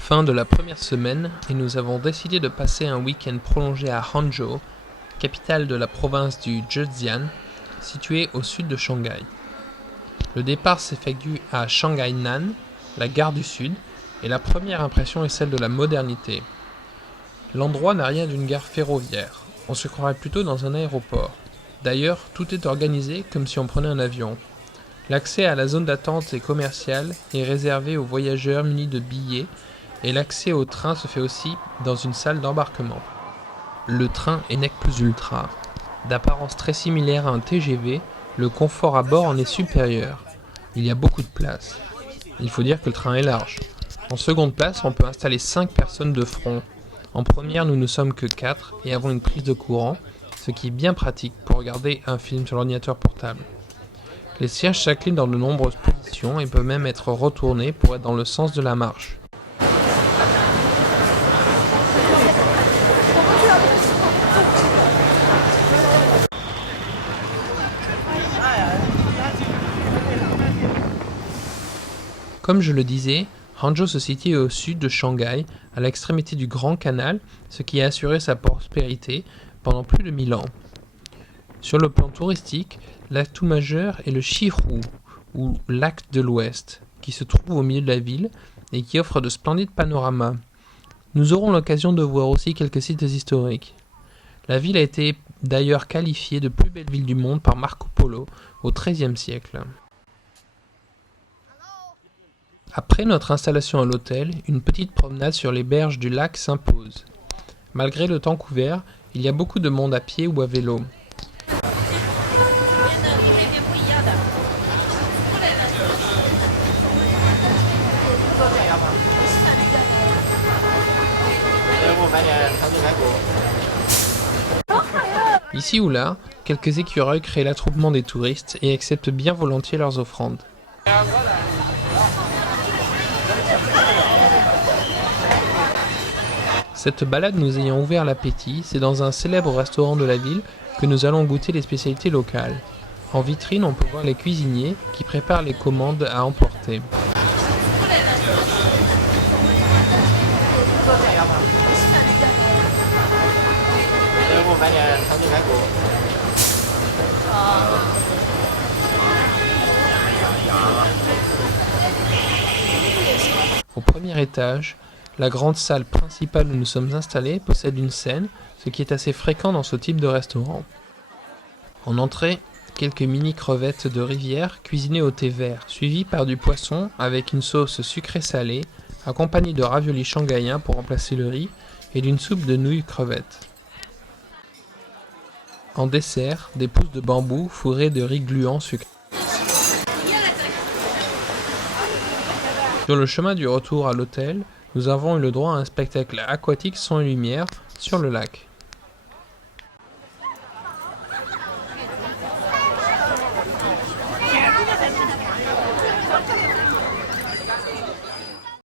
Fin de la première semaine et nous avons décidé de passer un week-end prolongé à Hangzhou, capitale de la province du Zhejiang, située au sud de Shanghai. Le départ s'effectue à Shanghai-Nan, la gare du sud, et la première impression est celle de la modernité. L'endroit n'a rien d'une gare ferroviaire, on se croirait plutôt dans un aéroport. D'ailleurs, tout est organisé comme si on prenait un avion. L'accès à la zone d'attente et commerciale est réservé aux voyageurs munis de billets et l'accès au train se fait aussi dans une salle d'embarquement. Le train est nec plus ultra. D'apparence très similaire à un TGV, le confort à bord en est supérieur. Il y a beaucoup de place. Il faut dire que le train est large. En seconde place, on peut installer 5 personnes de front. En première, nous ne sommes que 4 et avons une prise de courant, ce qui est bien pratique pour regarder un film sur l'ordinateur portable. Les sièges s'inclinent dans de nombreuses positions et peuvent même être retournés pour être dans le sens de la marche. Comme je le disais, Hangzhou se situe au sud de Shanghai, à l'extrémité du Grand Canal, ce qui a assuré sa prospérité pendant plus de 1000 ans. Sur le plan touristique, l'atout majeur est le Shihu, ou lac de l'Ouest, qui se trouve au milieu de la ville et qui offre de splendides panoramas. Nous aurons l'occasion de voir aussi quelques sites historiques. La ville a été d'ailleurs qualifiée de plus belle ville du monde par Marco Polo au XIIIe siècle. Après notre installation à l'hôtel, une petite promenade sur les berges du lac s'impose. Malgré le temps couvert, il y a beaucoup de monde à pied ou à vélo. Ici ou là, quelques écureuils créent l'attroupement des touristes et acceptent bien volontiers leurs offrandes. Cette balade nous ayant ouvert l'appétit, c'est dans un célèbre restaurant de la ville que nous allons goûter les spécialités locales. En vitrine, on peut voir les cuisiniers qui préparent les commandes à emporter. Au premier étage, la grande salle principale où nous sommes installés possède une scène, ce qui est assez fréquent dans ce type de restaurant. En entrée, quelques mini crevettes de rivière cuisinées au thé vert, suivies par du poisson avec une sauce sucrée-salée, accompagnée de raviolis shanghaïens pour remplacer le riz et d'une soupe de nouilles crevettes. En dessert, des pousses de bambou fourrées de riz gluant sucré. Sur le chemin du retour à l'hôtel, nous avons eu le droit à un spectacle aquatique son et lumière sur le lac.